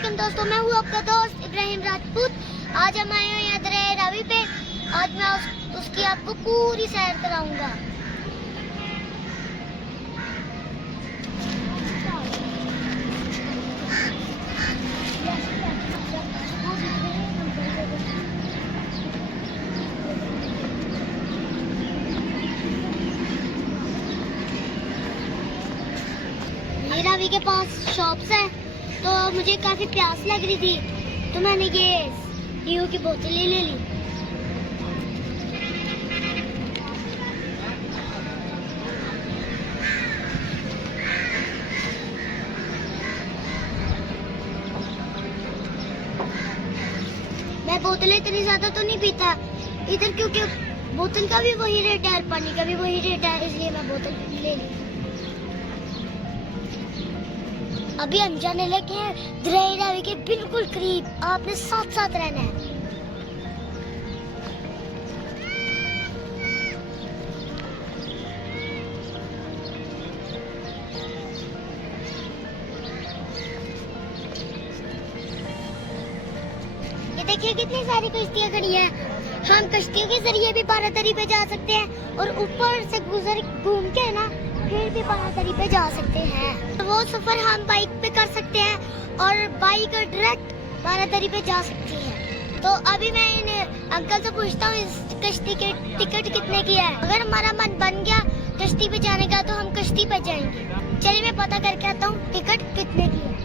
वालेकुम दोस्तों, मैं हूँ आपका दोस्त इब्राहिम राजपूत। आज हम आए हैं यहाँ दरिया रावी पे। आज मैं उसकी आपको पूरी सैर कराऊंगा। ये रावी के पास शॉप्स है, तो मुझे काफी प्यास लग रही थी, तो मैंने ये डीयू की बोतल ले ली। मैं बोतलें इतनी ज्यादा तो नहीं पीता इधर, क्योंकि बोतल का भी वही रेट है और पानी का भी वही रेट है, इसलिए मैं बोतल ले ली। अभी हम जाने लगे हैं दरिया रावी के बिल्कुल करीब। आपने साथ साथ रहना है। ये देखिए कितनी सारी कश्तियां खड़ी हैं। हम कश्तियों के जरिए भी बारादरी पे जा सकते हैं और ऊपर से घूम के ना फिर भी बारादरी पे जा सकते हैं। वो सफर हम बाइक पे कर सकते हैं और बाइक डायरेक्ट बारादरी पे जा सकती है। तो अभी मैं इन अंकल से पूछता हूँ इस कश्ती के टिकट कितने की है। अगर हमारा मन बन गया कश्ती पे जाने का तो हम कश्ती पे जाएंगे। चलिए मैं पता करके आता हूँ टिकट कितने की है।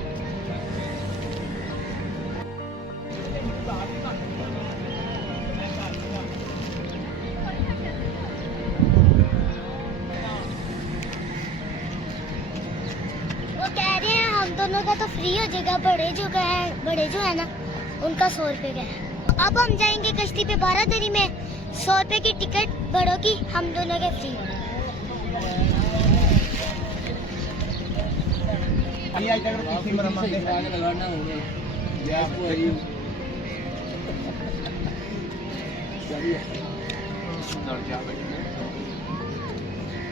हम दोनों का तो फ्री हो जाएगा, बड़े जो है ना उनका 100 रुपए का है। अब हम जाएंगे कश्ती पे बारादरी में। 100 रुपए की टिकट बड़ों की, हम दोनों के फ्री।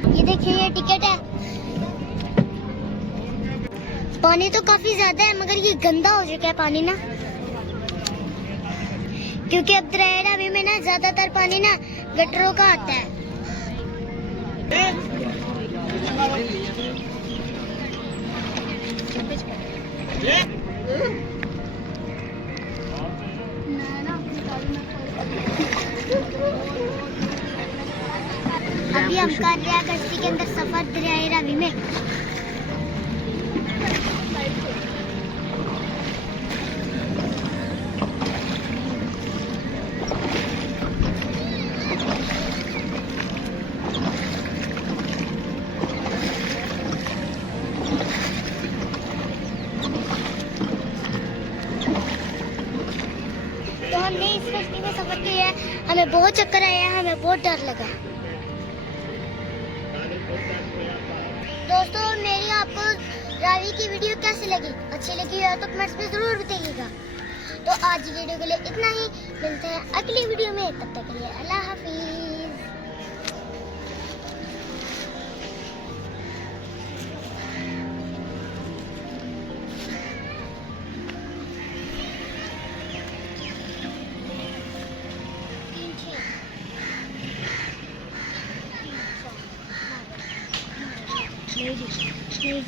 ये देखिए ये टिकट है। पानी तो काफी ज्यादा है, मगर ये गंदा हो चुका है पानी ना, क्योंकि अब दरिया रावी में ना ज्यादातर पानी ना गटरों का आता है। अभी हम कर रहे हैं कश्ती के अंदर सफर दरिया रावी में। तो हमने इस कश्ती में सफर किया है, हमें बहुत चक्कर आया है, हमें बहुत डर लगा। दोस्तों मेरी आपको रावी की वीडियो कैसी लगी? अच्छी लगी हो तो कमेंट्स में जरूर बताइएगा। तो आज की वीडियो के लिए इतना ही, मिलते हैं अगली वीडियो में। तब तक के लिए अल्लाह हाफिज। नहीं जी।